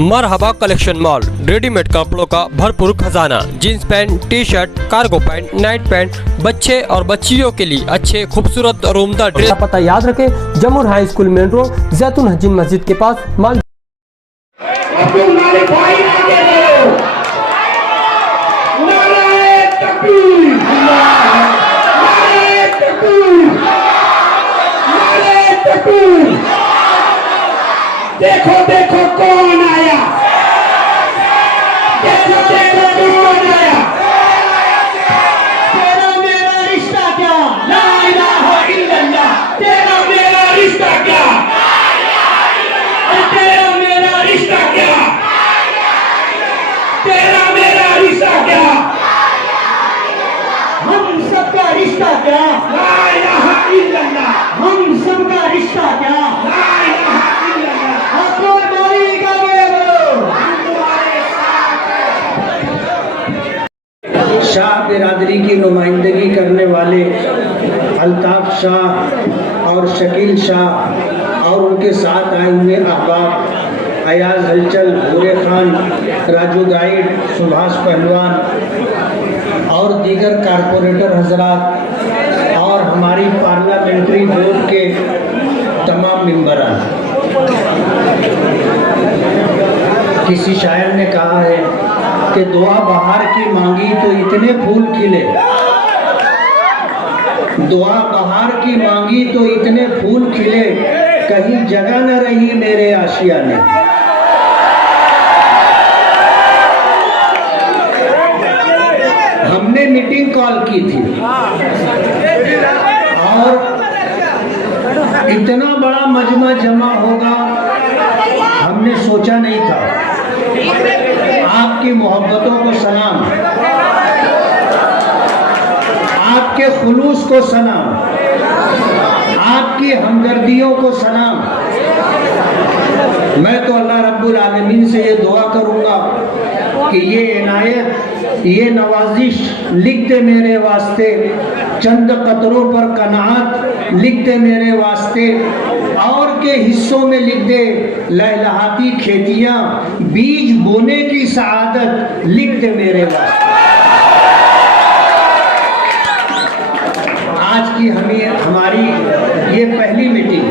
मरहबा collection mall, readymade कपड़ों का भरपूर खजाना, jeans pant, T shirt, cargo pant, night pant, बच्चे और बच्चियों के लिए अच्छे खूबसूरत और उम्दा ड्रेस। पता याद रखें, जमुर हाई स्कूल मेन रोड, जैतून हजीन मस्जिद के पास माल। देखो देखो कौन आया, देखो देखो कौन आया। तेरा मेरा रिश्ता क्या, ला इलाहा इल्लल्लाह। तेरा मेरा रिश्ता क्या, तेरा मेरा रिश्ता क्या, तेरा मेरा रिश्ता क्या, हम सबका रिश्ता क्या, ला इलाहा इल्लल्लाह। हम सबका रिश्ता क्या, ला इलाहा शाह बिरादरी की नुमाइंदगी करने वाले अल्ताफ शाह और शकील शाह और उनके साथ आए हुए अहबाब अयाज हलचल, भूरे खान, राजू गाइड, सुभाष पहलवान और दीगर कारपोरेटर हजरात और हमारी पार्लियामेंट्री बोर्ड के तमाम मेंबरान। किसी शायर ने कहा है कि दुआ बहार की मांगी तो इतने फूल खिले, दुआ बहार की मांगी तो इतने फूल खिले, कहीं जगह न रही मेरे आशियाने। हमने मीटिंग कॉल की थी और इतना बड़ा मजमा जमा होगा हमने सोचा नहीं था। आपकी मोहब्बतों को सलाम, आपके खुलूस को सलाम, आपकी हमदर्दियों को सलाम। मैं तो अल्लाह रब्बुल आलमीन से ये दुआ करूंगा कि ये इनायत, ये नवाजिश लिख दे मेरे वास्ते, चंद कतरों पर कनात लिख दे मेरे वास्ते, और के हिस्सों में लिख दे लहलहाती खेतियां, बीज बोने की सआदत लिख दे मेरे वास्ते। आज की हमारी ये पहली मीटिंग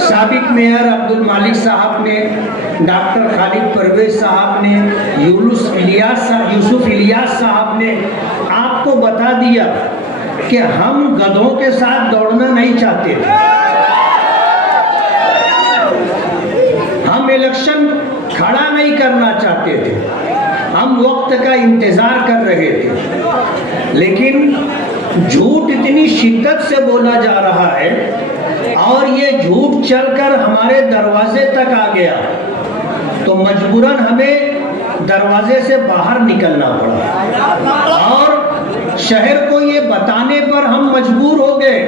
साबिक मेयर अब्दुल मालिक साहब ने, डॉक्टर खालिद परवेज साहब ने, यूसुफ इलियास साहब ने आपको बता दिया कि हम गधों के साथ दौड़ना नहीं चाहते थे। हम इलेक्शन खड़ा नहीं करना चाहते थे, हम वक्त का इंतजार कर रहे थे। लेकिन झूठ इतनी शिद्दत से बोला जा रहा है और ये झूठ चलकर हमारे दरवाजे तक आ गया, तो मजबूरन हमें दरवाजे से बाहर निकलना पड़ा और शहर को ये बताने पर हम मजबूर हो गए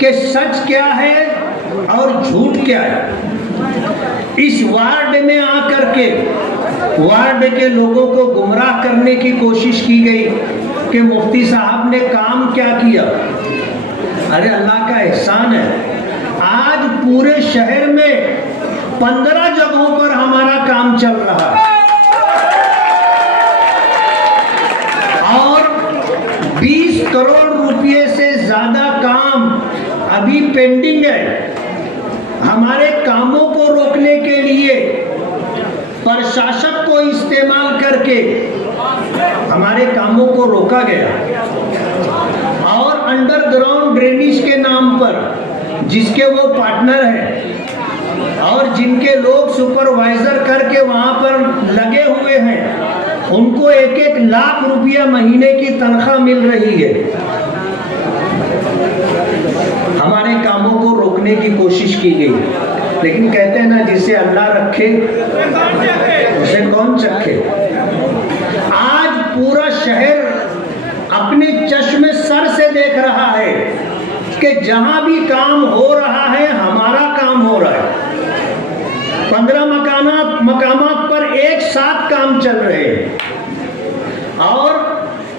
कि सच क्या है और झूठ क्या है। इस वार्ड में आकर के वार्ड के लोगों को गुमराह करने की कोशिश की गई कि मुफ्ती साहब ने काम क्या किया। अरे अल्लाह का एहसान है, आज पूरे शहर में 15 जगहों पर हमारा काम चल रहा है और 20 करोड़ रुपए से ज्यादा काम अभी पेंडिंग है। हमारे कामों को रोकने के लिए प्रशासक को इस्तेमाल करके हमारे कामों को रोका गया और अंडरग्राउंड ड्रेनेज के नाम पर, जिसके वो पार्टनर हैं और जिनके लोग सुपरवाइजर करके वहां पर लगे हुए हैं, उनको 1-1 लाख रुपया महीने की तनख्वाह मिल रही है। हमारे कामों को रोकने की कोशिश की गई, लेकिन कहते हैं ना, जिसे अल्लाह रखे उसे कौन चखे। आज पूरा शहर अपने चश्मे सर से देख रहा है कि जहां भी काम हो रहा है हमारा काम हो रहा है। 15 मकामात पर एक साथ काम चल रहे हैं और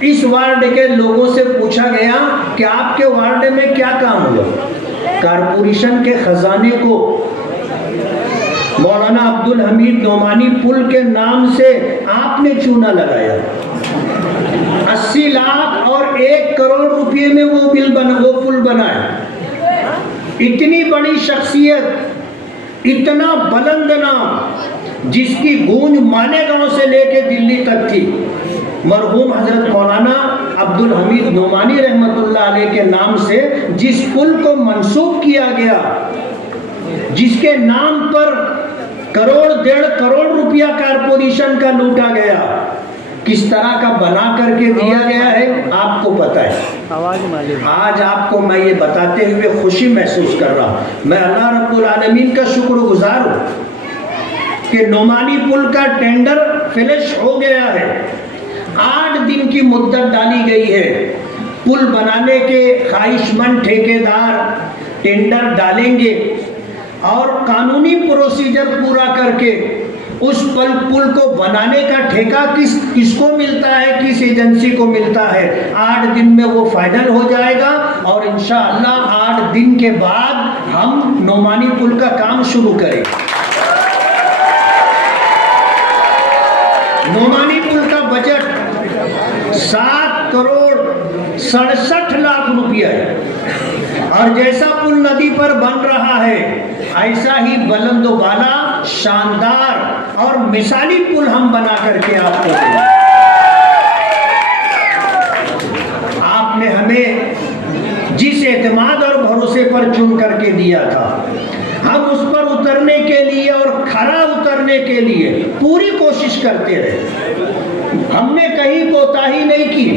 इस वार्ड के लोगों से पूछा गया कि आपके वार्ड में क्या काम हुआ। कारपोरेशन के खजाने को मौलाना अब्दुल हमीद नोमानी पुल के नाम से आपने चूना लगाया। 80 लाख और 1 करोड़ रुपए में वो पुल बना है। इतनी बड़ी शख्सियत, इतना बुलंद नाम, जिसकी गूंज मालेगांव से लेके दिल्ली तक थी, मरहूम हजरत मौलाना अब्दुल हमीद नोमानी रहमतुल्लाह अलैह के नाम से जिस पुल को मंसूब किया गया, जिसके नाम पर 1.5 करोड़ रुपया कारपोरेशन का लूटा गया, किस तरह का बना करके दिया गया है आपको पता है। आज आपको मैं ये बताते हुए खुशी महसूस कर रहा हूँ। मैं अल्लाह रब्बुल आलमीन का शुक्रगुजार हूँ कि नोमानी पुल का टेंडर फिनिश हो गया है। 8 दिन की मुद्दत डाली गई है। पुल बनाने के ख्वाहिशमंद ठेकेदार टेंडर डालेंगे और कानूनी प्रोसीजर पूरा करके उस पुल को बनाने का ठेका किसको मिलता है, किस एजेंसी को मिलता है, 8 दिन में वो फाइनल हो जाएगा और इंशाअल्लाह 8 दिन के बाद हम नोमानी पुल का काम शुरू करेंगे। नोमानी पुल का बजट 7 करोड़ 67 लाख रुपया है और जैसा पुल नदी पर बन रहा है ऐसा ही बुलंद वाला, शानदार और मिसाली पुल हम बना करके आपको देंगे। आपने हमें जिस एतमाद और भरोसे पर चुन करके दिया था, हम उस पर उतरने के लिए और खरा उतरने के लिए पूरी कोशिश करते रहे। हमने कहीं कोताही नहीं की।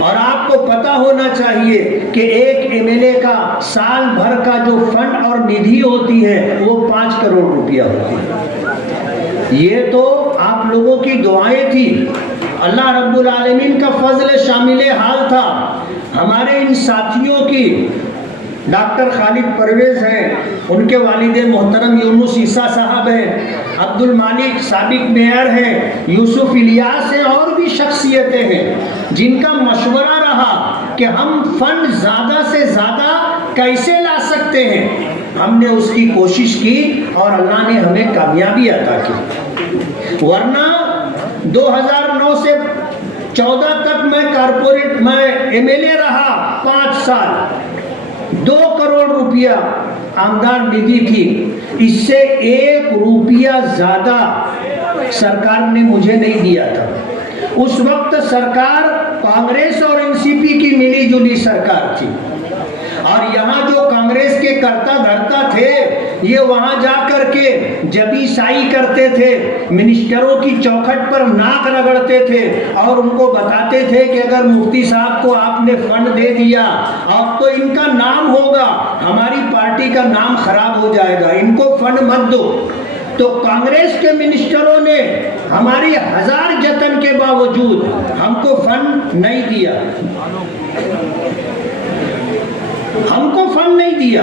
और आपको पता होना चाहिए कि एक एमएलए का साल भर का जो फंड और निधि होती है वो 5 करोड़ रुपया होती है। ये तो आप लोगों की दुआएं थी, अल्लाह रब्बुल आलमीन का फजल शामिल हाल था। हमारे इन साथियों की डॉक्टर खालिद परवेज हैं, उनके वालिद मोहतरम यूनुस ईसा साहब हैं, अब्दुल मालिक साबिक मेयर हैं, यूसुफ इलियास हैं और भी शख्सियतें हैं जिनका मशवरा रहा कि हम फंड ज़्यादा से ज़्यादा कैसे ला सकते हैं। हमने उसकी कोशिश की और अल्लाह ने हमें कामयाबी अता की। वरना 2009 से 14 तक मैं एमएलए रहा 5 साल, 2 करोड़ रुपया आमदार निधि थी। इससे 1 रुपया ज्यादा सरकार ने मुझे नहीं दिया था। उस वक्त सरकार कांग्रेस और एनसीपी की मिली जुली सरकार थी और यहाँ जो कांग्रेस के कर्ता धर्ता थे ये वहां जाकर के जबीसाई करते थे, मिनिस्टरों की चौखट पर नाक रगड़ते थे और उनको बताते थे कि अगर मुफ्ती साहब को आपने फंड दे दिया अब तो इनका नाम होगा, हमारी पार्टी का नाम खराब हो जाएगा, इनको फंड मत दो। तो कांग्रेस के मिनिस्टरों ने हमारी 1000 जतन के बावजूद हमको फंड नहीं दिया, हमको फंड नहीं दिया।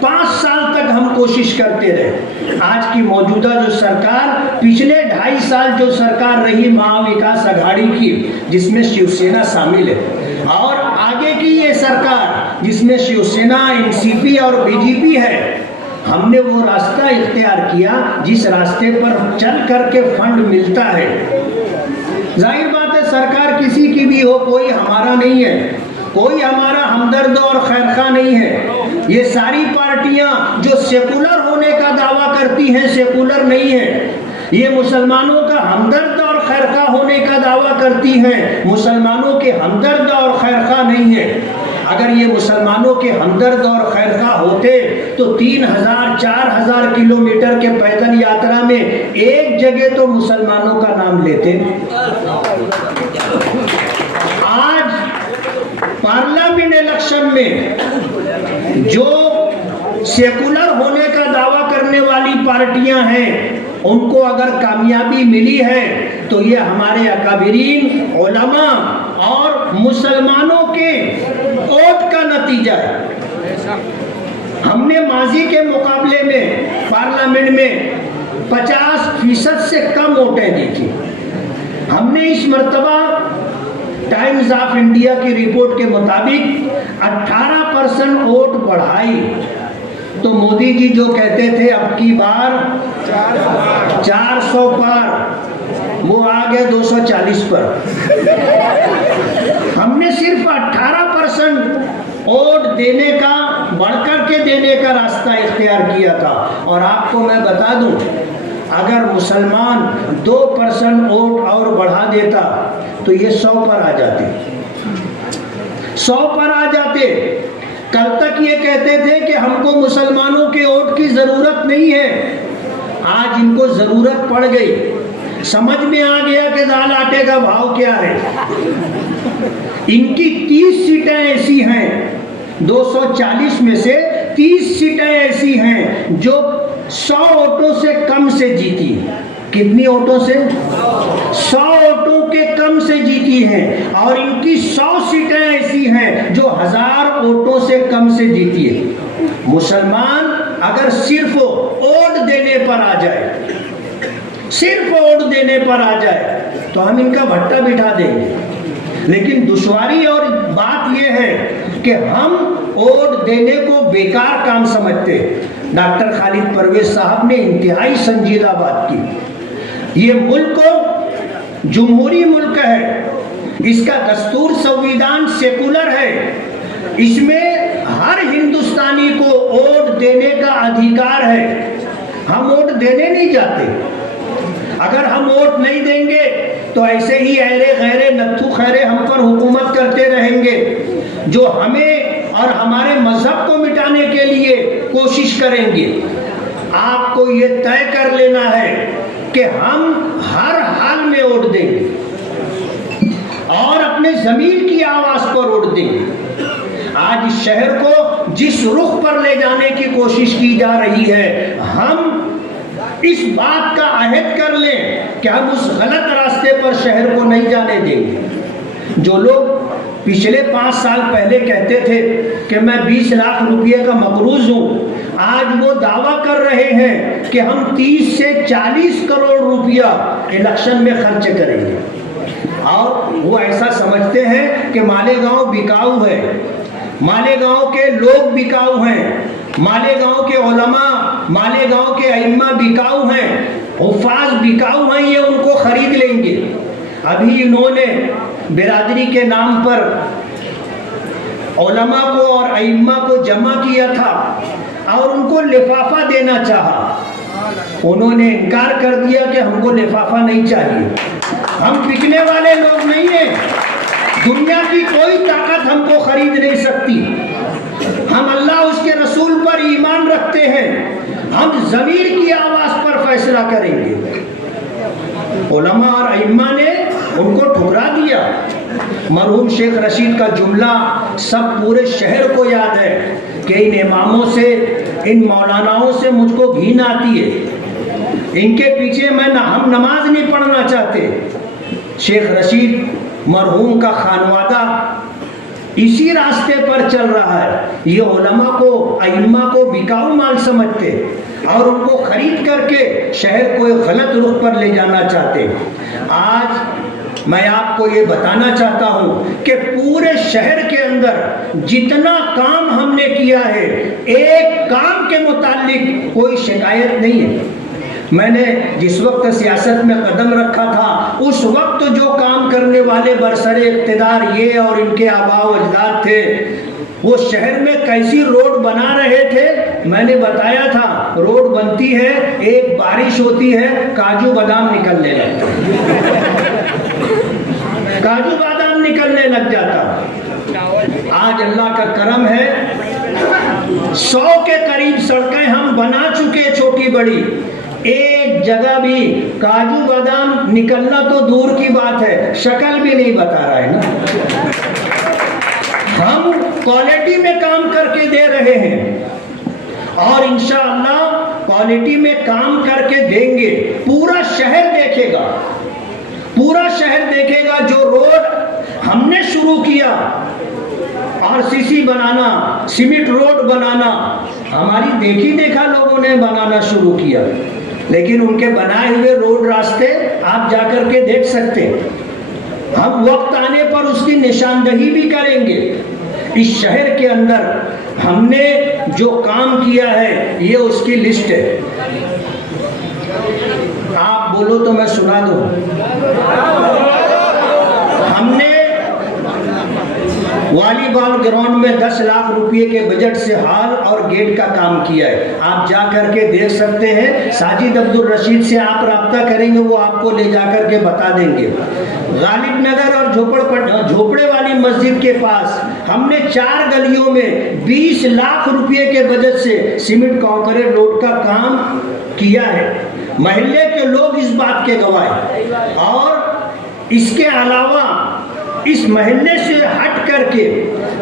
5 साल तक हम कोशिश करते रहे। आज की मौजूदा जो सरकार, पिछले 2.5 साल जो सरकार रही महाविकास आघाड़ी की, जिसमें शिवसेना शामिल है, और आगे की ये सरकार जिसमें शिवसेना, एनसीपी और बीजेपी है, हमने वो रास्ता इख्तियार किया जिस रास्ते पर चल करके फंड मिलता है। जाहिर बात है सरकार किसी की भी हो, कोई हमारा नहीं है, कोई हमारा हमदर्द और खैरखा नहीं है। ये सारी पार्टियां जो सेकुलर होने का दावा करती हैं सेकुलर नहीं है। ये मुसलमानों का हमदर्द और खैरखा होने का दावा करती हैं, मुसलमानों के हमदर्द और खैरखा नहीं है। अगर ये मुसलमानों के हमदर्द और खैरखा होते तो 3000-4000 किलोमीटर के पैदल यात्रा में एक जगह तो मुसलमानों का नाम लेते। आज पार्लियामेंट इलेक्शन में जो सेकुलर होने का दावा करने वाली पार्टियां हैं उनको अगर कामयाबी मिली है तो ये हमारे अकाबिरीन, उलमा और मुसलमानों के वोट का नतीजा है। हमने माजी के मुकाबले में पार्लियामेंट में 50% से कम वोटें दी थी। हमने इस मर्तबा टाइम्स ऑफ इंडिया की रिपोर्ट के मुताबिक 18% वोट बढ़ाई तो मोदी जी जो कहते थे अब की बार 400 पार, वो आ गया 240 पर। हमने सिर्फ 18% वोट देने का, बढ़कर के देने का रास्ता इख्तियार किया था। और आपको मैं बता दूं, अगर मुसलमान 2% वोट और बढ़ा देता तो ये 100 पर आ जाते, 100 पर आ जाते। कल तक ये कहते थे कि हमको मुसलमानों के वोट की जरूरत नहीं है, आज इनको जरूरत पड़ गई। समझ में आ गया कि दाल आटे का भाव क्या है। इनकी 30 सीटें ऐसी हैं, 240 में से 30 सीटें ऐसी हैं जो 100 वोटों से कम से जीती। कितनी वोटों से? 100 वोटों के कम से जीती हैं। और इनकी 100 सीटें ऐसी हैं जो 1000 वोटों से कम से जीती है। मुसलमान अगर सिर्फ वोट देने पर आ जाए, सिर्फ वोट देने पर आ जाए तो हम इनका भट्टा बिठा देंगे। लेकिन दुश्वारी और बात यह है कि हम वोट देने को बेकार काम समझते। डॉक्टर खालिद परवेज साहब ने इंतहाई संजीदा बात की। ये मुल्क जमहूरी मुल्क है, इसका दस्तूर संविधान सेकुलर है, इसमें हर हिंदुस्तानी को वोट देने का अधिकार है। हम वोट देने नहीं जाते। अगर हम वोट नहीं देंगे तो ऐसे ही ऐरे गैरे नत्थु खैरे हम पर हुकूमत करते रहेंगे, जो हमें और हमारे मजहब को मिटाने के लिए कोशिश करेंगे। आपको ये तय कर लेना है कि हम हर हाल में वोट देंगे और अपने जमीन की आवाज पर वोट देंगे। आज इस शहर को जिस रुख पर ले जाने की कोशिश की जा रही है, हम इस बात का अहद कर लें कि हम उस गलत रास्ते पर शहर को नहीं जाने देंगे। जो लोग पिछले 5 साल पहले कहते थे कि मैं 20 लाख रुपए का मकरूज हूं, आज वो दावा कर रहे हैं कि हम 30 से 40 करोड़ रुपया इलेक्शन में खर्च करेंगे। और वो ऐसा समझते हैं कि मालेगांव बिकाऊ है, मालेगांव के लोग बिकाऊ हैं, मालेगांव के उलमा, मालेगांव के अइम्मा बिकाऊ हैं, हुफ़ाज़ बिकाऊ हैं, ये उनको खरीद लेंगे। अभी इन्होंने बिरादरी के नाम पर उलमा को और अइम्मा को जमा किया था और उनको लिफाफा देना चाहा। उन्होंने इनकार कर दिया कि हमको लिफाफा नहीं चाहिए, हम बिकने वाले लोग नहीं हैं, दुनिया की कोई ताकत हमको खरीद नहीं सकती। हम अल्लाह उसके रसूल पर ईमान रखते हैं, हम ज़मीर की आवाज़ पर फैसला करेंगे। उलमा और अइम्मा ने उनको ठुकरा दिया। मरहूम शेख रशीद का जुमला सब पूरे शहर को याद है कि इन इमामों से, इन मौलानाओं से मुझको घिन आती है, इनके पीछे हम नमाज नहीं पढ़ना चाहते। शेख रशीद मरहूम का खानवादा इसी रास्ते पर चल रहा है। ये उलमा को, अइम्मा को बिकाऊ माल समझते और उनको खरीद करके शहर को एक गलत रुख पर ले जाना चाहते। आज मैं आपको ये बताना चाहता हूँ कि पूरे शहर के अंदर जितना काम हमने किया है, एक काम के मुतालिक कोई शिकायत नहीं है। मैंने जिस वक्त सियासत में कदम रखा था, उस वक्त जो काम करने वाले बरसरे इक़्तिदार ये और इनके आबा व अजदाद थे, वो शहर में कैसी रोड बना रहे थे। मैंने बताया था, रोड बनती है, एक बारिश होती है, काजू बादाम निकलने लगता काजू बादाम निकलने लग जाता। आज अल्लाह का करम है, 100 के करीब सड़कें हम बना चुके, छोटी बड़ी। एक जगह भी काजू बादाम निकलना तो दूर की बात है, शक्ल भी नहीं बता रहा है ना। हम क्वालिटी में काम करके दे रहे हैं और इंशाअल्लाह क्वालिटी में काम करके देंगे। पूरा शहर देखेगा, पूरा शहर देखेगा। जो रोड हमने शुरू किया, आरसीसी बनाना, सीमेंट रोड बनाना, हमारी देखी देखा लोगों ने बनाना शुरू किया, लेकिन उनके बनाए हुए रोड रास्ते आप जाकर के देख सकते हैं। हम वक्त आने पर उसकी निशानदही भी करेंगे। इस शहर के अंदर हमने जो काम किया है ये उसकी लिस्ट है। आप बोलो तो मैं सुना दूं। हमने वॉलीबॉल ग्राउंड में 10 लाख रुपए के बजट से हॉल और गेट का काम किया है। आप जा करके देख सकते हैं। साजिद अब्दुल रशीद से आप राब्ता करेंगे, वो आपको ले जा करके बता देंगे। गालिब नगर और झोपड़े वाली मस्जिद के पास हमने 4 गलियों में 20 लाख रुपए के बजट से सीमेंट कंक्रीट रोड का काम किया है। महल्ले के लोग इस बात के गवाह हैं। और इसके अलावा इस महल्ले से हट करके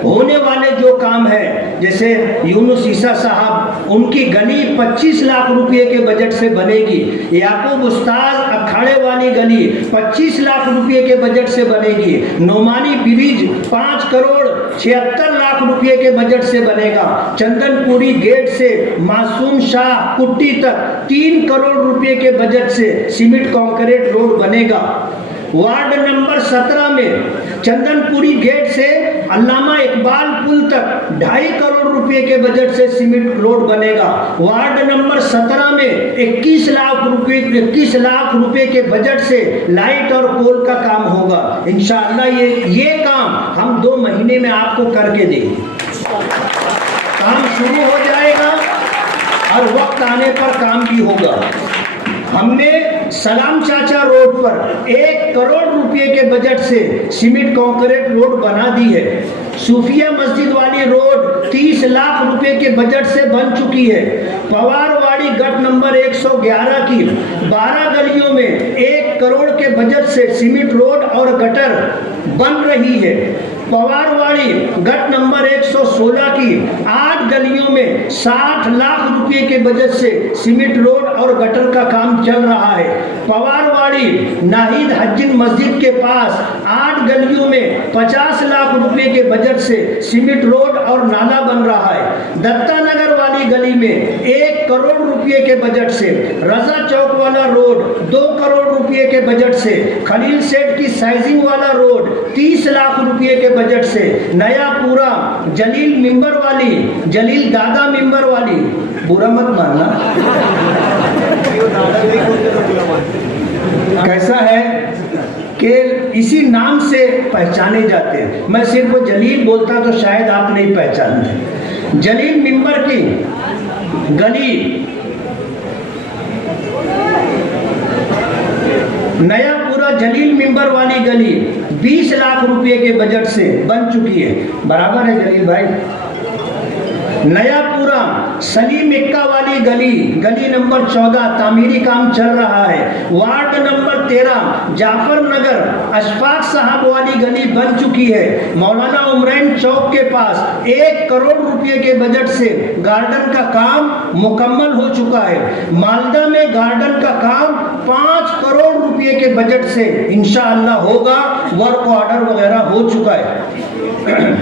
होने वाले जो काम है, जैसे यूनुस ईसा साहब, उनकी गली 25 लाख रुपए के बजट से बनेगी। याकूब उस्ताद अखाड़े वाली गली 25 लाख रुपए के बजट से बनेगी। नोमानी ब्रिज 5 करोड़ 76 लाख रुपए के बजट से बनेगा। चंदनपुरी गेट से मासूम शाह कुट्टी तक 3 करोड़ रुपए के बजट से सीमेंट कंक्रीट रोड बनेगा। वार्ड नंबर 17 में चंदनपुरी गेट से अल्लामा इकबाल पुल तक 2.5 करोड़ रुपए के बजट से सीमेंट रोड बनेगा। वार्ड नंबर 17 में 21 लाख रुपए के बजट से लाइट और पोल का काम होगा। इंशाअल्लाह ये काम हम 2 महीने में आपको करके देंगे। काम शुरू हो जाएगा और वक्त आने पर काम भी होगा। हमने सलाम चाचा रोड पर 1 करोड़ रुपए के बजट से सीमेंट कंक्रीट रोड बना दी है। सूफिया मस्जिद वाली रोड 30 लाख रुपए के बजट से बन चुकी है। पवारवाड़ी गट नंबर 111 की 12 गलियों में 1 करोड़ के बजट से सीमेंट रोड और गटर बन रही है। पवारवाड़ी गट नंबर 116 की 8 गलियों में 60 लाख रुपए के बजट से सीमेंट रोड और गटर का काम चल रहा है। पवारवाड़ी नाहिद हज्जिन मस्जिद के पास 8 गलियों में 50 लाख रुपए के बजट से सीमेंट रोड और नाला बन रहा है। दत्ता नगर वाली गली में 1 करोड़ रुपए के बजट से रजा चौक वाला रोड 2 करोड़ रुपए के बजट से, खलील सेठ की साइजिंग वाला रोड 30 लाख रुपए के बजट से, नया पूरा जलील दादा मिंबर वाली, बुरा मत मानना, कैसा है कि इसी नाम से पहचाने जाते हैं। मैं सिर्फ जलील बोलता तो शायद आप नहीं पहचानते। जलील मिंबर की गली, नया पूरा जलील मिंबर वाली गली 20 लाख रुपए के बजट से बन चुकी है। बराबर है जलील भाई। नया पूरा सलीम इक्का वाली गली नंबर 14 तामीरी काम चल रहा है। वार्ड नंबर 13 जाफर नगर अशफाक साहब वाली गली बन चुकी है। मौलाना उमरैन चौक के पास 1 करोड़ रुपए के बजट से गार्डन का काम मुकम्मल हो चुका है। मालदा में गार्डन का काम 5 करोड़ रुपए के बजट से इंशाअल्लाह होगा। वर्क ऑर्डर वगैरह हो चुका है।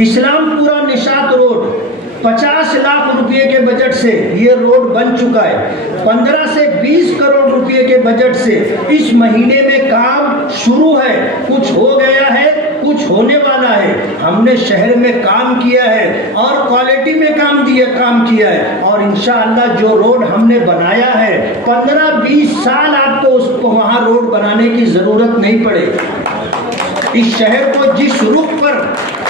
इस्लामपुरा निशात रोड 50 लाख रुपए के बजट से ये रोड बन चुका है। 15 से 20 करोड़ रुपए के बजट से इस महीने में काम शुरू है। कुछ हो गया है, कुछ होने वाला है। हमने शहर में काम किया है और क्वालिटी में काम किया है और इंशाअल्लाह जो रोड हमने बनाया है 15-20 साल आपको उसको वहाँ रोड बनाने की जरूरत नहीं पड़ेगी। इस शहर को जिस रुख पर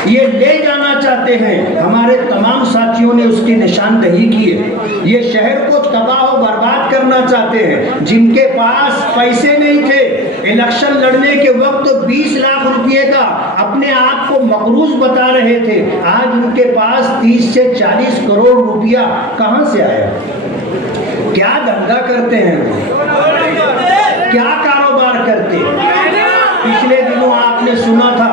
ये ले जाना चाहते हैं, हमारे तमाम साथियों ने उसकी निशानदही की है। ये शहर को तबाह और बर्बाद करना चाहते हैं। जिनके पास पैसे नहीं थे, इलेक्शन लड़ने के वक्त 20 लाख रुपए का अपने आप को मकरूज बता रहे थे, आज उनके पास 30 से 40 करोड़ रुपया कहां से आया? क्या धंधा करते हैं, क्या कारोबार करते हैं? पिछले दिनों आपने सुना था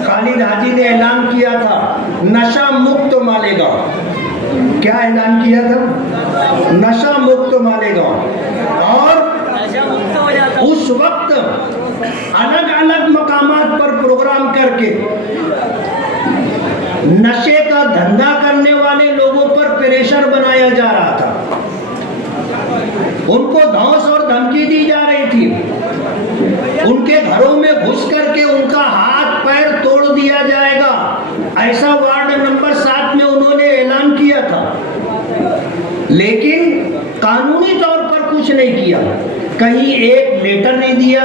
खालिद हाजी ने ऐलान किया था नशा मुक्त मालेगांव। क्या ऐलान किया था? नशा मुक्त मालेगांव। और उस वक्त अलग अलग मकामात पर प्रोग्राम करके नशे का धंधा करने वाले लोगों पर प्रेशर बनाया जा रहा था। उनको धौंस और धमकी दी जा रही थी। उनके घरों में घुस करके उनका हाथ पैर तोड़ दिया जाएगा ऐसा वार्ड नंबर 7 में उन्होंने ऐलान किया था, लेकिन कानूनी तौर पर कुछ नहीं किया। कहीं एक लेटर नहीं दिया,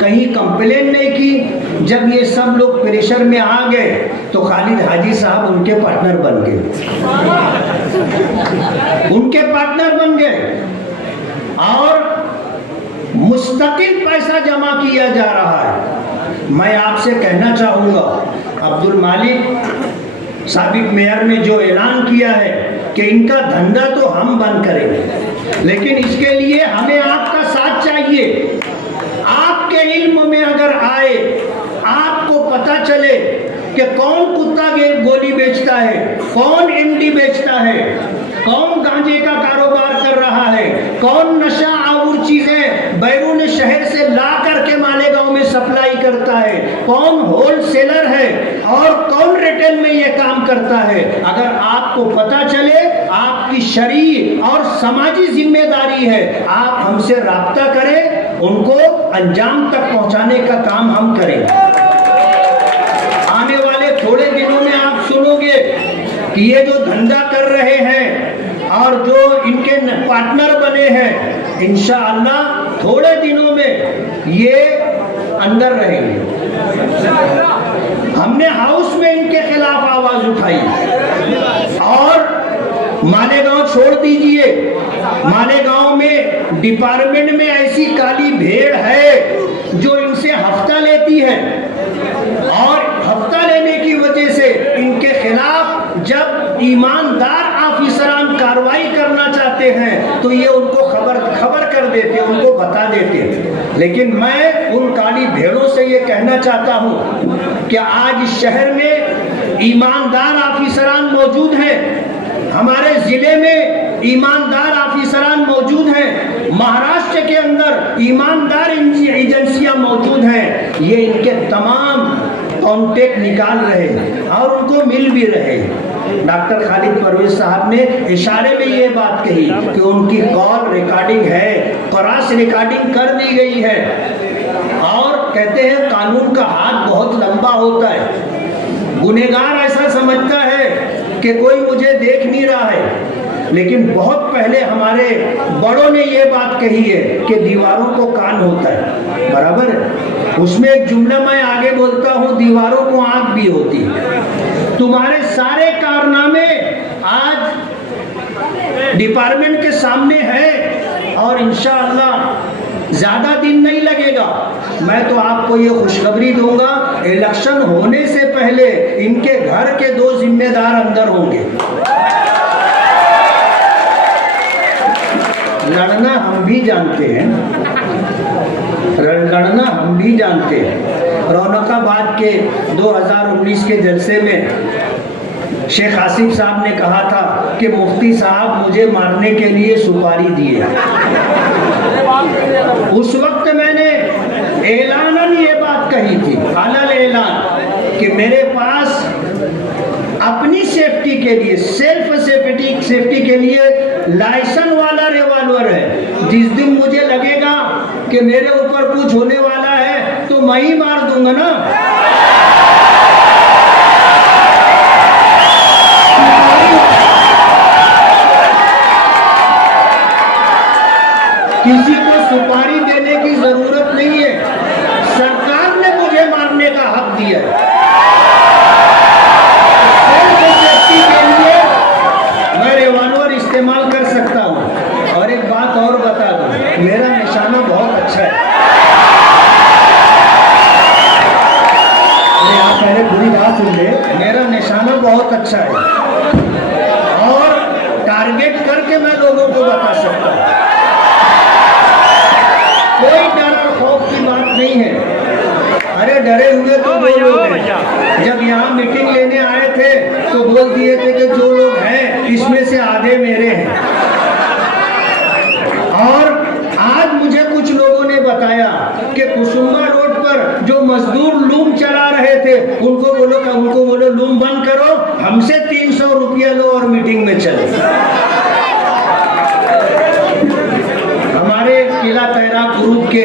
कहीं कंप्लेन नहीं की। जब ये सब लोग प्रेशर में आ गए तो खालिद हाजी साहब उनके पार्टनर बन गए, उनके पार्टनर बन गए और मुस्तकिल पैसा जमा किया जा रहा है। मैं आपसे कहना चाहूँगा, अब्दुल मालिक साबिक मेयर ने जो ऐलान किया है कि इनका धंधा तो हम बंद करेंगे, लेकिन इसके लिए हमें आपका साथ चाहिए। आपके इल्म में अगर आए, आपको पता चले कि कौन कुत्ता गोली बेचता है, कौन एमडी बेचता है, कौन गांजे का कारोबार कर रहा है, कौन नशा और चीजें बैरून शहर से ला करके मालेगांव में सप्लाई करता है, कौन होलसेलर है और कौन रिटेल में ये काम करता है, अगर आपको पता चले, आपकी शरई और समाजी जिम्मेदारी है, आप हमसे राब्ता करें, उनको अंजाम तक पहुंचाने का काम हम करें। आने वाले थोड़े दिनों में आप सुनोगे कि ये जो धंधा कर रहे हैं और जो इनके पार्टनर बने हैं, इंशाअल्लाह थोड़े दिनों में ये अंदर रहेंगे। हमने हाउस में इनके खिलाफ आवाज उठाई और मालेगांव छोड़ दीजिए, मालेगांव में डिपार्टमेंट में ऐसी काली भेड़ है जो इनसे हफ्ता लेती है और हफ्ता लेने की वजह से इनके खिलाफ जब ईमानदार ऑफिसरान कार्रवाई करना चाहते हैं तो ये उनको खबर कर देते, उनको बता देते। लेकिन मैं उन काली भेड़ों से ये कहना चाहता हूँ कि आज इस शहर में ईमानदार ऑफिसरान मौजूद हैं, हमारे जिले में ईमानदार ऑफिसरान मौजूद हैं, महाराष्ट्र के अंदर ईमानदार एजेंसियां मौजूद हैं। ये इनके तमाम कॉन्टेक्ट निकाल रहे हैं और उनको मिल भी रहे हैं। डॉक्टर खालिद परवेज साहब ने इशारे में ये बात कही कि उनकी कॉल रिकॉर्डिंग है, क्रॉस रिकॉर्डिंग कर दी गई है और कहते हैं कानून का हाथ बहुत लंबा होता है। गुनहगार ऐसा समझता है कि कोई मुझे देख नहीं रहा है, लेकिन बहुत पहले हमारे बड़ों ने ये बात कही है कि दीवारों को कान होता है, बराबर है। उसमें एक जुमला मैं आगे बोलता हूँ, दीवारों को आंख भी होती है। तुम्हारे सारे कारनामे आज डिपार्टमेंट के सामने है और इंशाअल्लाह ज्यादा दिन नहीं लगेगा। मैं तो आपको ये खुशखबरी दूंगा, इलेक्शन होने से पहले इनके घर के 2 जिम्मेदार अंदर होंगे। लड़ना हम भी जानते हैं, लड़ना हम भी जानते हैं। रौनकाबाद के 2019 के जलसे में शेख आसिफ साहब ने कहा था कि मुफ्ती साहब मुझे मारने के लिए सुपारी दिए। उस वक्त मैंने ऐलानन ये बात कही थी, अलल ऐलान, कि मेरे पास अपनी सेफ्टी के लिए, सेल्फ सेफ्टी के लिए लाइसेंस वाला रिवॉल्वर है। जिस दिन मुझे लगेगा कि मेरे ऊपर कुछ होने वाला है तो मैं ही मार दूंगा ना। किसी को सुपारी देने की जरूरत नहीं है, सरकार ने मुझे मारने का हक दिया है। इस्तेमाल कर सकता हूँ। और एक बात और बता दूं, मेरा निशाना बहुत अच्छा है। आप पहले पूरी बात सुन ले, मेरा निशाना बहुत अच्छा है और टारगेट करके मैं लोगों को बता सकता हूँ। कोई डर और खौफ की बात नहीं है। अरे डरे हुए तो वो लोग हैं, जब यहाँ मीटिंग लेने आए थे तो बोल दिए थे कि जो लोग हैं इसमें से आधे मेरे हैं। और आज मुझे कुछ लोगों ने बताया कि कुसुम्बा रोड पर जो मजदूर लूम चला रहे थे उनको बोलो लूम बंद करो, हमसे 300 रुपया लो और मीटिंग में चलो। हमारे किला तैराक ग्रुप के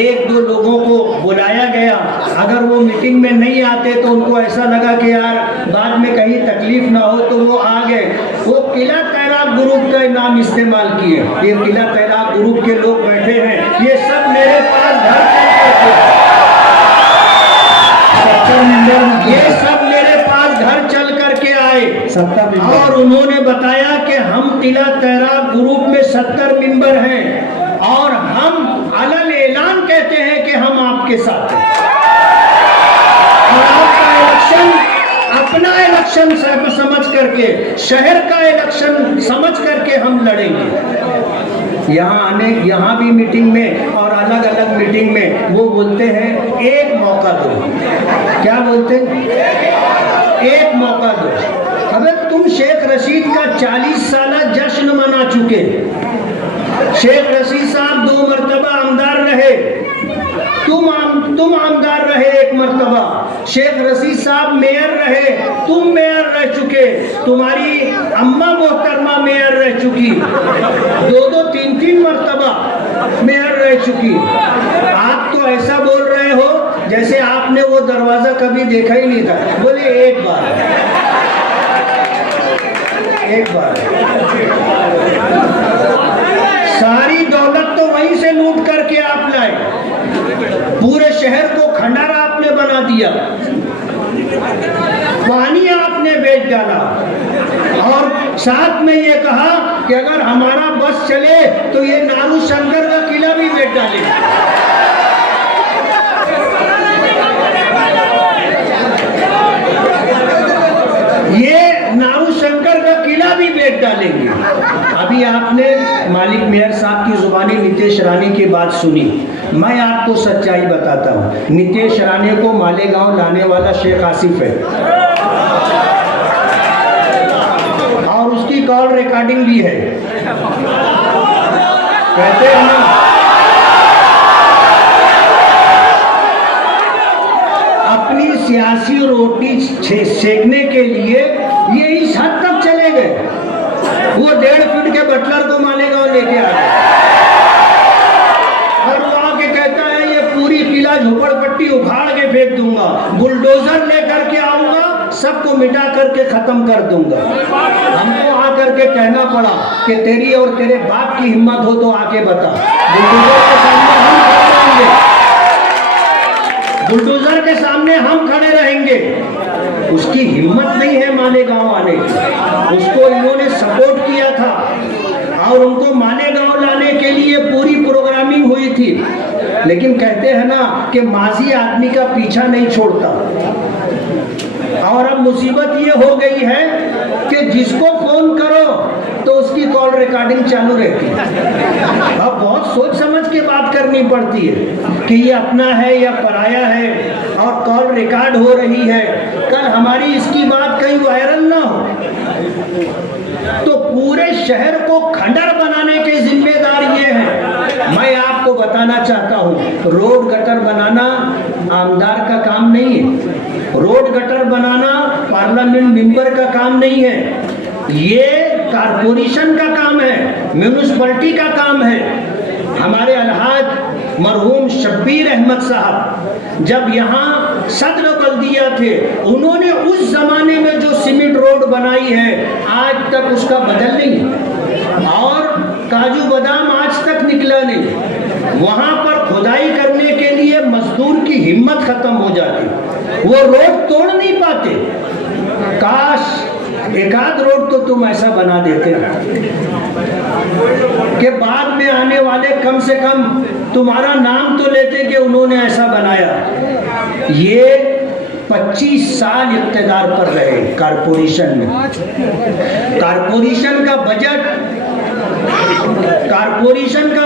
एक दो लोगों को बुलाया गया। अगर वो मीटिंग में नहीं आते तो उनको ऐसा लगा कि यार बाद में कहीं तकलीफ ना हो, तो वो आ गए। वो किला तैराक ग्रुप का नाम इस्तेमाल किए। ये किला तैराक ग्रुप के लोग बैठे हैं, ये सब मेरे पास घर ये सब मेरे पास घर चल करके आए और उन्होंने बताया कि हम किला तैराक ग्रुप में 70 मेंबर हैं और हम अलग ऐलान कहते हैं कि हम आपके साथ हैं और आपका इलेक्शन अपना इलेक्शन समझ करके, शहर का इलेक्शन समझ करके हम लड़ेंगे। यहाँ भी मीटिंग में और अलग अलग मीटिंग में वो बोलते हैं एक मौका दो। क्या बोलते हैं? एक मौका दो। अबे तुम शेख रशीद का 40 साल जश्न मना चुके। शेख रशीद साहब 2 मरतबा आमदार रहे, तुम आमदार रहे 1 मरतबा। शेख रशीद साहब मेयर रहे, तुम मेयर रह चुके। तुम्हारी अम्मा मोहतरमा मेयर रह चुकी, 2-2, 3-3 मरतबा मेयर रह चुकी। आप तो ऐसा बोल रहे हो जैसे आपने वो दरवाजा कभी देखा ही नहीं था। बोले एक बार सारी दौलत तो वहीं से लूट करके आप लाए, पूरे शहर को खंडहर आपने बना दिया, पानी आपने बेच डाला और साथ में ये कहा कि अगर हमारा बस चले तो ये नारू शंकर का किला भी बेच डाले। ये नारू शंकर का किला भी बेच डालेंगे। अभी आपने मालिक मेयर साहब की जुबानी नितेश राणे की बात सुनी। मैं आपको सच्चाई बताता हूँ, नितेश राणे को मालेगांव लाने वाला शेख आसिफ है और उसकी कॉल रिकॉर्डिंग भी है। कहते हैं ना, अपनी सियासी रोटी सेकने के लिए ये इस हद तक चले गए। वो 1.5 फीट के बटलर को मालेगांव लेके आ गए और वो आके कहता है ये पूरी किला झोपड़पट्टी उखाड़ के फेंक दूंगा, बुलडोजर लेकर के आऊंगा, सबको मिटा करके खत्म कर दूंगा। हमको आकर के कहना पड़ा कि तेरी और तेरे बाप की हिम्मत हो तो आके बता। बुलडोजर के सामने हम खड़े रहेंगे। उसकी हिम्मत नहीं है मालेगांव आने की। उसको इन्होंने सपोर्ट किया था और उनको मालेगांव लाने के लिए पूरी प्रोग्रामिंग हुई थी, लेकिन कहते हैं ना कि माजी आदमी का पीछा नहीं छोड़ता। और अब मुसीबत ये हो गई है कि जिसको फोन करो तो उसकी कॉल रिकॉर्डिंग चालू रहती है। अब बहुत सोच समझ के बात करनी पड़ती है कि ये अपना है या पराया है और कॉल रिकॉर्ड हो रही है। कल हमारी इसकी बात कहीं वायरल ना हो तो पूरे शहर को खंडहर बनाने के जिम्मेदार ये हैं। मैं आपको बताना चाहता हूँ, रोड गटर बनाना आमदार का काम नहीं है, रोड गटर बनाना पार्लियामेंट मेंबर का काम नहीं है, ये कारपोरेशन का काम है, म्यूनिसिपैलिटी का काम है। हमारे अलहाज मरहूम शब्बीर अहमद साहब जब यहाँ सदर बल्दिया थे, उन्होंने उस जमाने में जो सीमेंट रोड बनाई है आज तक उसका बदल नहीं और काजू बादाम आज तक निकला नहीं। वहां पर खुदाई करने के लिए मजदूर की हिम्मत खत्म हो जाती, वो रोड तोड़ नहीं पाते। काश एक आध रोड तो तुम ऐसा बना देते कि बाद में आने वाले कम से कम तुम्हारा नाम तो लेते कि उन्होंने ऐसा बनाया। ये 25 साल इक़्तिदार पर रहे कारपोरेशन में। कारपोरेशन का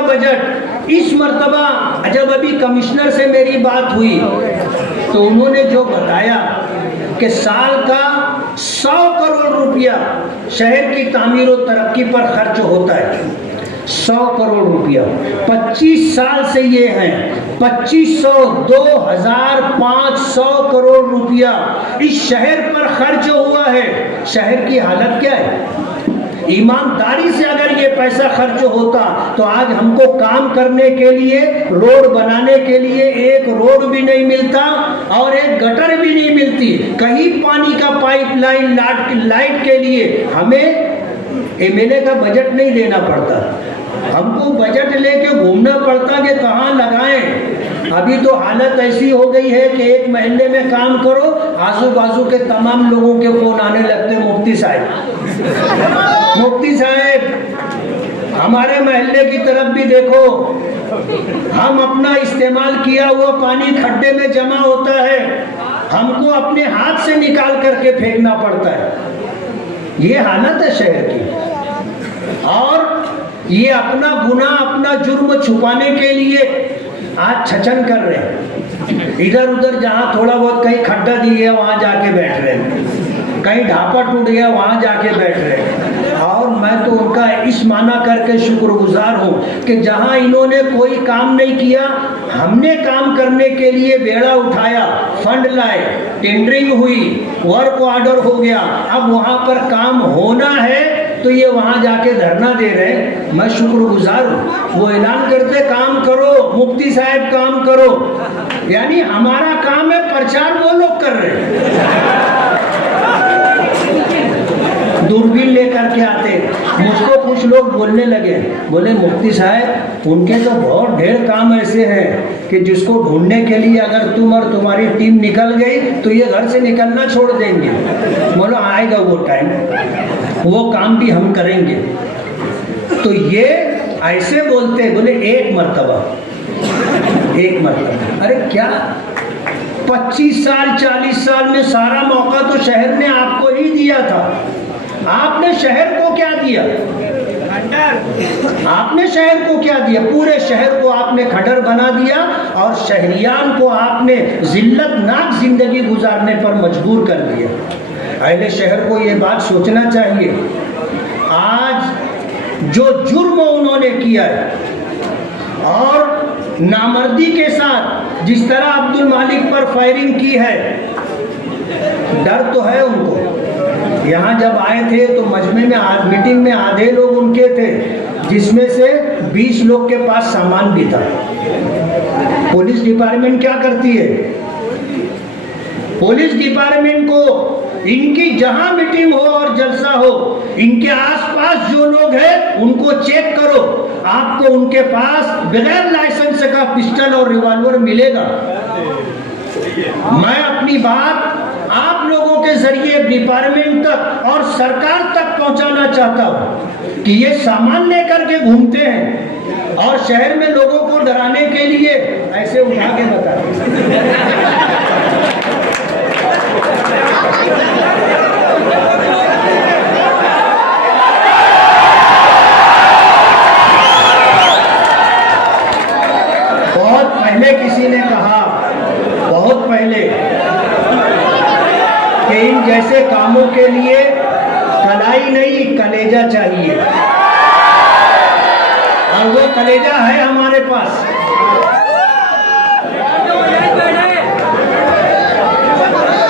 बजट इस मर्तबा जब अभी कमिश्नर से मेरी बात हुई तो उन्होंने जो बताया कि साल का 100 करोड़ रुपया शहर की तामीर और तरक्की पर खर्च होता है। 100 करोड़ रुपया 25 साल से ये हैं 2500 2500 करोड़ रुपया इस शहर पर खर्च हुआ है। शहर की हालत क्या है? ईमानदारी से अगर ये पैसा खर्च होता तो आज हमको काम करने के लिए, रोड बनाने के लिए एक रोड भी नहीं मिलता और एक गटर भी नहीं मिलती। कहीं पानी का पाइपलाइन लाइट के लिए हमें एमएलए का बजट नहीं देना पड़ता, हमको बजट लेके घूमना पड़ता कि कहाँ लगाएं। अभी तो हालत ऐसी हो गई है कि एक महीने में काम करो, आजू बाजू के तमाम लोगों के फोन आने लगते हैं, मुफ्ती साहब, मुफ्ती साहब हमारे महल्ले की तरफ भी देखो, हम अपना इस्तेमाल किया हुआ पानी खड्डे में जमा होता है, हमको अपने हाथ से निकाल करके फेंकना पड़ता है। ये हालत है शहर की। और ये अपना गुनाह, अपना जुर्म छुपाने के लिए आज छचन कर रहे हैं। इधर उधर जहाँ थोड़ा बहुत कहीं खड्डा दी गया वहाँ जाके बैठ रहे हैं, कहीं ढापा टूट गया वहाँ जाके बैठ रहे हैं। और मैं तो उनका इस माना करके शुक्रगुजार हूँ कि जहाँ इन्होंने कोई काम नहीं किया, हमने काम करने के लिए बेड़ा उठाया, फंड लाए, टेंडरिंग हुई, वर्क ऑर्डर हो गया, अब वहाँ पर काम होना है तो ये वहाँ जाके धरना दे रहे हैं। मैं शुक्रगुजार हूँ। वो ऐलान करते काम करो, मुफ्ती साहब काम करो, यानी हमारा काम है प्रचार, वो लोग कर रहे हैं। दूरबीन लेकर के आते, मुझको कुछ लोग बोलने लगे, बोले मुफ्ती साहब उनके तो बहुत ढेर काम ऐसे हैं कि जिसको ढूंढने के लिए अगर तुम और तुम्हारी टीम निकल गई तो ये घर से निकलना छोड़ देंगे। बोलो आएगा वो टाइम, वो काम भी हम करेंगे। तो ये ऐसे बोलते, बोले एक मर्तबा, अरे क्या 25 साल 40 साल में सारा मौका तो शहर ने आपको ही दिया था, आपने शहर को क्या दिया? आपने शहर को क्या दिया? पूरे शहर को आपने खंडर बना दिया और शहरियान को आपने जिल्लतनाक जिंदगी गुजारने पर मजबूर कर दिया। अहले शहर को ये बात सोचना चाहिए, आज जो जुर्म उन्होंने किया है और नामर्दी के साथ जिस तरह अब्दुल मालिक पर फायरिंग की है, डर तो है उनको। यहाँ जब आए थे तो मजमे में मीटिंग में आधे लोग उनके थे, जिसमें से 20 लोग के पास सामान भी था। पुलिस डिपार्टमेंट क्या करती है? पुलिस डिपार्टमेंट को इनकी जहां मीटिंग हो और जलसा हो, इनके आसपास जो लोग हैं उनको चेक करो, आपको उनके पास बगैर लाइसेंस का पिस्टल और रिवॉल्वर मिलेगा। मैं अपनी बात आप लोगों के जरिए डिपार्टमेंट तक और सरकार तक पहुंचाना चाहता हूं कि ये सामान लेकर के घूमते हैं और शहर में लोगों को डराने के लिए ऐसे उठा के बताते। बहुत पहले किसी ने कहा, बहुत पहले, कि इन जैसे कामों के लिए कलाई नहीं कलेजा चाहिए, और वो कलेजा है हमारे पास।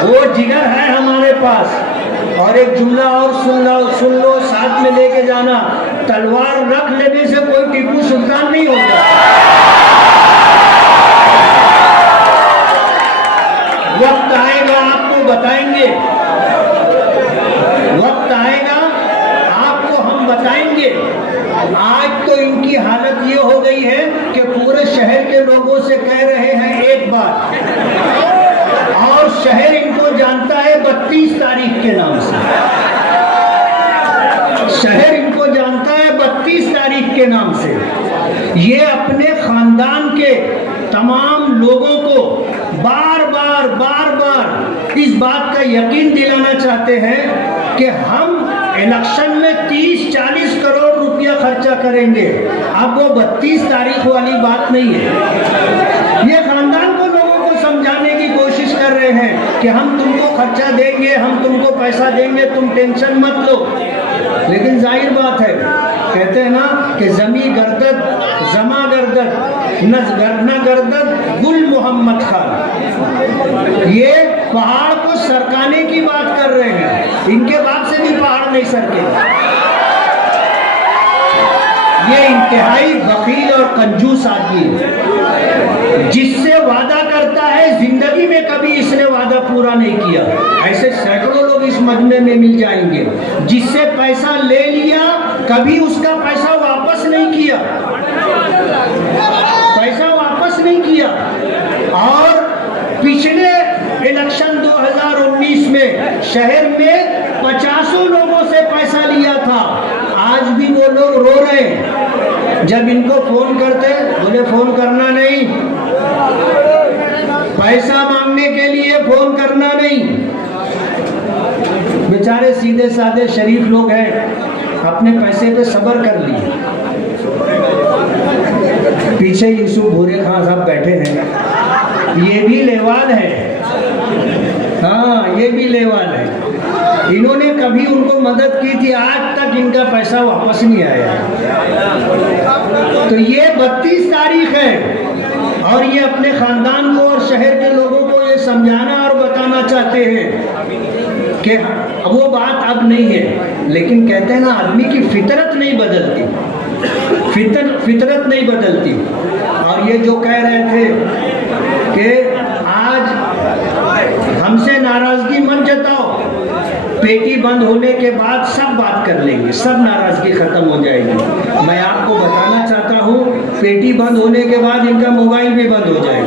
वो जिगर है हमारे पास। और एक जुमला और सुन लो, साथ में लेके जाना, तलवार रख लेने से कोई टीपू सुल्तान नहीं होता। वक्त आएगा आपको बताएंगे, वक्त आएगा आपको हम बताएंगे। आज तो इनकी हालत ये हो गई है कि पूरे शहर के लोगों से कह रहे हैं एक बात, और शहर इनको जानता है 32 तारीख के नाम से। शहर इनको जानता है 32 तारीख के नाम से। ये अपने खानदान के तमाम लोगों को बार बार इस बात का यकीन दिलाना चाहते हैं कि हम इलेक्शन में 30-40 करोड़ रुपया खर्चा करेंगे। अब वो 32 तारीख वाली बात नहीं है। ये खानदान को लोगों को समझाने की कोशिश कर रहे हैं कि हम तुमको खर्चा देंगे, हम तुमको पैसा देंगे, तुम टेंशन मत लो। लेकिन जाहिर बात है, कहते हैं ना कि जमी गर्दद जमा गर्दद न गर्दद गुल मोहम्मद खान। ये पहाड़ को सरकाने की बात कर रहे हैं, इनके बाप से भी पहाड़ नहीं सरके। ये इंतहाई बखील और कंजूस आदमी है, जिससे वादा करता है जिंदगी में कभी इसने वादा पूरा नहीं किया। ऐसे सैकड़ों लोग इस मजमे में मिल जाएंगे। जिससे पैसा ले लिया, कभी उसका पैसा वापस नहीं किया, पैसा वापस नहीं किया। और पिछले इलेक्शन 2019 में शहर में 50 लोगों से पैसा लिया था। आज भी वो लोग रो रहे हैं। जब इनको फोन करते बोले फोन करना नहीं, पैसा मांगने के लिए फोन करना नहीं। बेचारे सीधे साधे शरीफ लोग हैं, अपने पैसे पे सब्र कर लिए। पीछे यूसुफ भूरे खान साहब बैठे हैं, ये भी लेवाल है। हाँ, ये भी लेवाल है। इन्होंने कभी उनको मदद की थी, आज तक इनका पैसा वापस नहीं आया। तो ये 32 तारीख है और ये अपने खानदान को और शहर के लोगों को ये समझाना और बताना चाहते हैं कि वो बात अब नहीं है। लेकिन कहते हैं ना, आदमी की फितरत नहीं बदलती, फितरत नहीं बदलती। और ये जो कह रहे थे कि आज हमसे नाराजगी मत जताओ, पेटी बंद होने के बाद सब बात कर लेंगे, सब नाराजगी खत्म हो जाएगी। मैं आपको बताना चाहता हूँ, पेटी बंद होने के बाद इनका मोबाइल भी बंद हो जाएगा।